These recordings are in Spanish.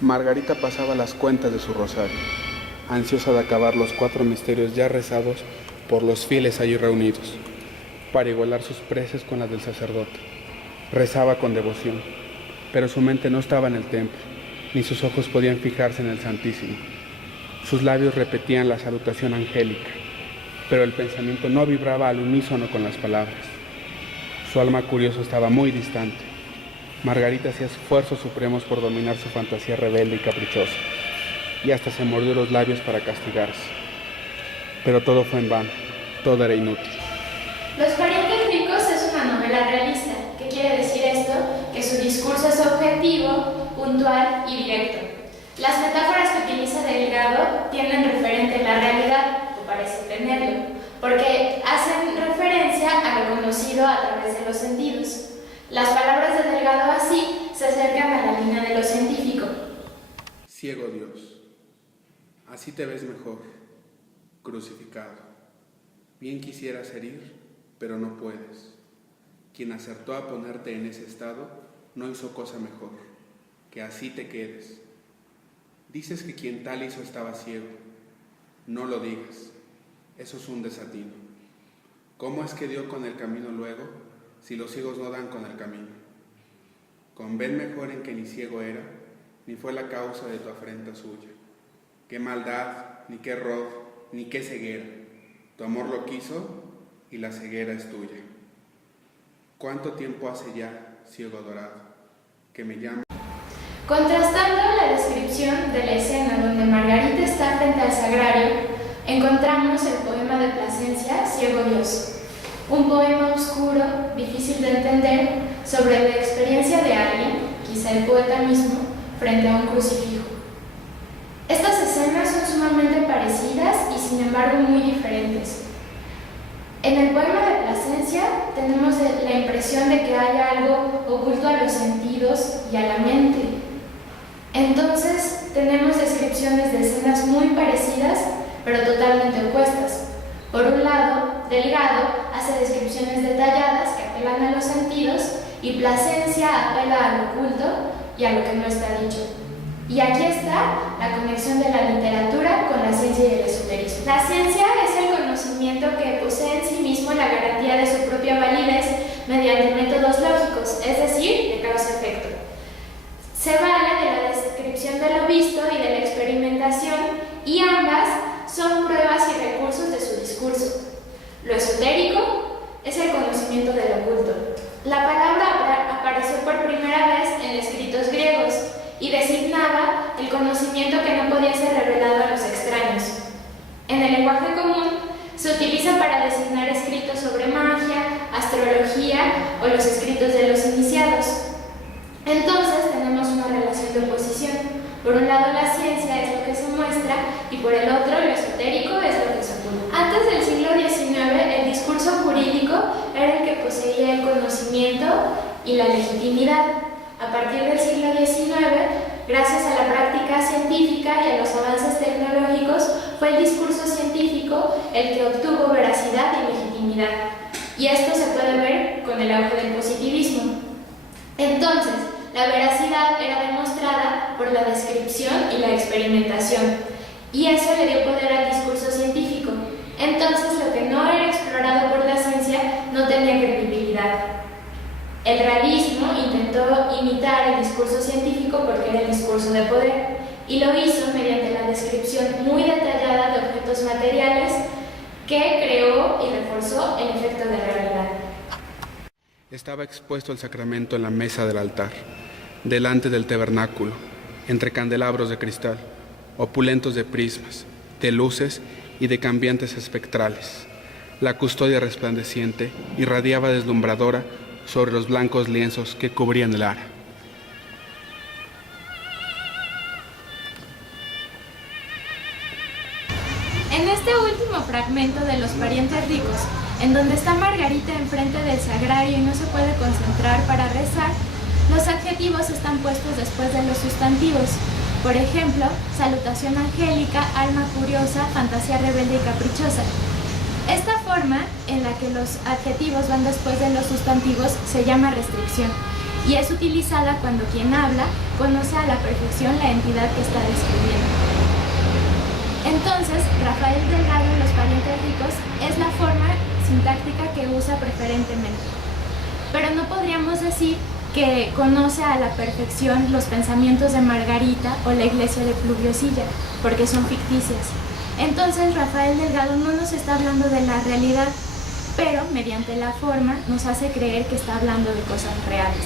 Margarita pasaba las cuentas de su rosario, ansiosa de acabar los 4 misterios ya rezados por los fieles allí reunidos, para igualar sus preces con las del sacerdote. Rezaba con devoción, pero su mente no estaba en el templo, ni sus ojos podían fijarse en el Santísimo. Sus labios repetían la salutación angélica, pero el pensamiento no vibraba al unísono con las palabras. Su alma curiosa estaba muy distante. Margarita hacía esfuerzos supremos por dominar su fantasía rebelde y caprichosa, y hasta se mordió los labios para castigarse. Pero todo fue en vano, todo era inútil. Los parientes ricos es una novela realista. ¿Qué quiere decir esto? Que su discurso es objetivo, puntual y directo. Las metáforas que utiliza Delgado tienen referente en la realidad, o parecen tenerlo, porque hacen referencia a lo conocido a través de los sentidos. Las palabras de Delgado así se acercan a la línea de lo científico. Ciego Dios, así te ves mejor, crucificado. Bien quisieras herir, pero no puedes. Quien acertó a ponerte en ese estado no hizo cosa mejor, que así te quedes. Dices que quien tal hizo estaba ciego. No lo digas, eso es un desatino. ¿Cómo es que dio con el camino luego, si los ciegos no dan con el camino? Conven mejor en que ni ciego era, ni fue la causa de tu afrenta suya. Qué maldad, ni qué error, ni qué ceguera. Tu amor lo quiso y la ceguera es tuya. ¿Cuánto tiempo hace ya, ciego dorado, que me llama? Contrastando la descripción de la escena donde Margarita está frente al sagrario, encontramos el poema de Plasencia, Ciego Dios. Un poema oscuro, difícil de entender, sobre la experiencia de alguien, quizá el poeta mismo, frente a un crucifijo. Estas escenas son sumamente parecidas y sin embargo muy diferentes. En el poema de Plasencia tenemos la impresión de que hay algo oculto a los sentidos y a la mente. Entonces tenemos descripciones de escenas muy parecidas, pero totalmente opuestas. Por un lado, Delgado hace descripciones detalladas que apelan a los sentidos y Plasencia apela a lo oculto y a lo que no está dicho. Y aquí está la conexión de la literatura con la ciencia y el esoterismo. La ciencia es el conocimiento que posee en sí mismo la garantía de su propia validez mediante métodos lógicos, es decir, de causa-efecto. Se vale de la descripción de lo visto y de la experimentación, y ambas son pruebas y recursos de su discurso. Lo esotérico es el conocimiento de lo oculto. La palabra apareció por primera vez en escritos griegos y designaba el conocimiento que no podía ser revelado a los extraños. En el lenguaje común se utiliza para designar escritos sobre magia, astrología o los escritos de los iniciados. Entonces tenemos una relación de oposición. Por un lado la ciencia es lo que se muestra y por el otro lo esotérico es lo que se oculta. Antes del siglo XIX el discurso jurídico era el que poseía el conocimiento y la legitimidad. A partir del siglo XIX, gracias a la práctica científica y a los avances tecnológicos, fue el discurso científico el que obtuvo veracidad y legitimidad. Y esto se puede ver con el auge del positivismo. Entonces, la veracidad era demostrada por la descripción y la experimentación, y eso le dio poder al discurso científico. Entonces, lo que no era explorado por la ciencia no tenía credibilidad. El realismo intentó imitar el discurso científico porque era el discurso de poder, y lo hizo mediante la descripción muy detallada de objetos materiales que creó y reforzó el efecto de realidad. Estaba expuesto el sacramento en la mesa del altar, delante del tabernáculo, entre candelabros de cristal, opulentos de prismas, de luces y de cambiantes espectrales. La custodia resplandeciente irradiaba deslumbradora sobre los blancos lienzos que cubrían el ara. En este último fragmento de Los parientes ricos, en donde está Margarita enfrente del sagrario y no se puede concentrar para rezar, los adjetivos están puestos después de los sustantivos. Por ejemplo, salutación angélica, alma curiosa, fantasía rebelde y caprichosa. Esta forma en la que los adjetivos van después de los sustantivos se llama restricción. y es utilizada cuando quien habla conoce a la perfección la entidad que está describiendo. Entonces, Rafael Delgado en Los parientes ricos es la forma sintáctica que usa preferentemente. Pero no podríamos decir que conoce a la perfección los pensamientos de Margarita o la iglesia de Pluviosilla, porque son ficticias. Entonces, Rafael Delgado no nos está hablando de la realidad, pero mediante la forma nos hace creer que está hablando de cosas reales.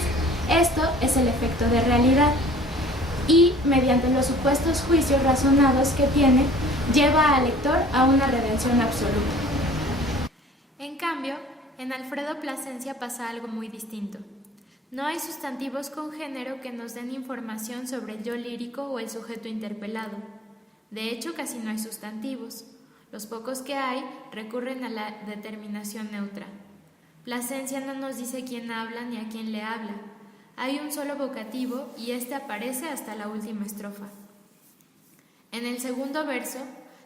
Esto es el efecto de realidad y, mediante los supuestos juicios razonados que tiene, lleva al lector a una redención absoluta. En cambio, en Alfredo Plasencia pasa algo muy distinto. No hay sustantivos con género que nos den información sobre el yo lírico o el sujeto interpelado. De hecho, casi no hay sustantivos. Los pocos que hay recurren a la determinación neutra. Plasencia no nos dice quién habla ni a quién le habla. Hay un solo vocativo y este aparece hasta la última estrofa. En el segundo verso,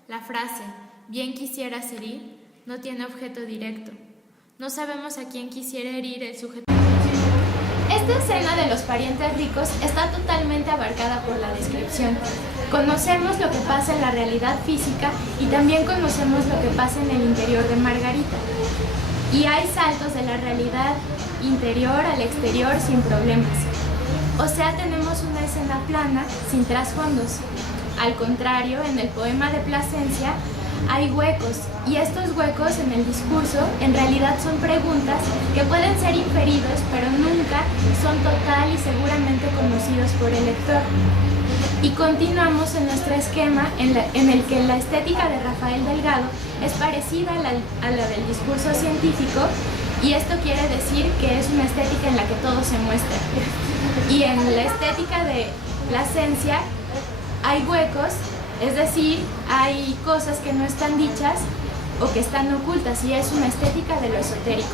la frase «bien quisieras herir» no tiene objeto directo. No sabemos a quién quisiera herir el sujeto. Esta escena de Los parientes ricos está totalmente abarcada por la descripción. Conocemos lo que pasa en la realidad física y también conocemos lo que pasa en el interior de Margarita. Y hay saltos de la realidad interior al exterior sin problemas. O sea, tenemos una escena plana sin trasfondos. Al contrario, en el poema de Plasencia hay huecos, y estos huecos en el discurso en realidad son preguntas que pueden ser inferidos, pero nunca son total y seguramente conocidos por el lector. Y continuamos en nuestro esquema en el que la estética de Rafael Delgado es parecida a la del discurso científico, y esto quiere decir que es una estética en la que todo se muestra. Y en la estética de Plasencia hay huecos, es decir, hay cosas que no están dichas o que están ocultas, y es una estética de lo esotérico.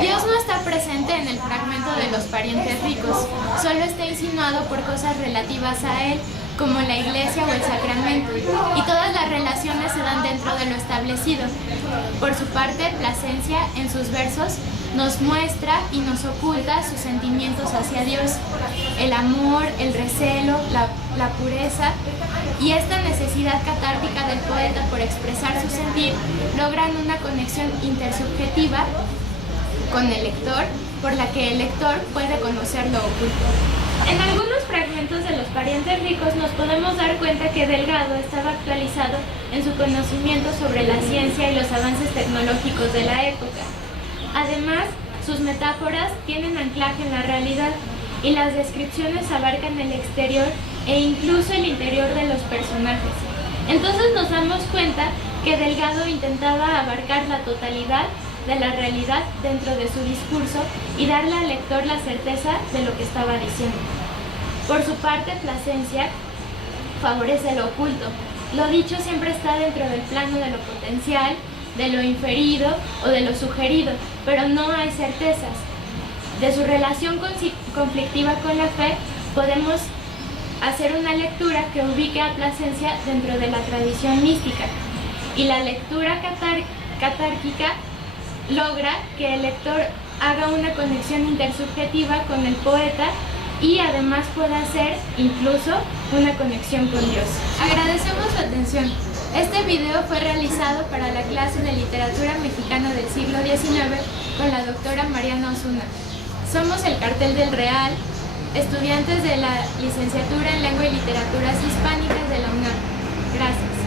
Dios no está presente en el fragmento de Los parientes ricos, solo está insinuado por cosas relativas a él, como la iglesia o el sacramento, y todas las relaciones se dan dentro de lo establecido. Por su parte, Plasencia, en sus versos, nos muestra y nos oculta sus sentimientos hacia Dios, el amor, el recelo, la pureza, y esta necesidad catártica del poeta por expresar su sentir logran una conexión intersubjetiva con el lector, por la que el lector puede conocer lo oculto. En algunos fragmentos de Los parientes ricos nos podemos dar cuenta que Delgado estaba actualizado en su conocimiento sobre la ciencia y los avances tecnológicos de la época. Además, sus metáforas tienen anclaje en la realidad y las descripciones abarcan el exterior e incluso el interior de los personajes. Entonces nos damos cuenta que Delgado intentaba abarcar la totalidad de la realidad dentro de su discurso y darle al lector la certeza de lo que estaba diciendo. Por su parte, Plasencia favorece lo oculto. Lo dicho siempre está dentro del plano de lo potencial, de lo inferido o de lo sugerido, pero no hay certezas. De su relación conflictiva con la fe, podemos hacer una lectura que ubique a Plasencia dentro de la tradición mística, y la lectura catárquica logra que el lector haga una conexión intersubjetiva con el poeta y además pueda hacer incluso una conexión con Dios. Agradecemos su atención. Este video fue realizado para la clase de Literatura Mexicana del siglo XIX con la doctora Mariana Osuna. Somos el Cartel del Real, estudiantes de la Licenciatura en Lengua y Literaturas Hispánicas de la UNAM. Gracias.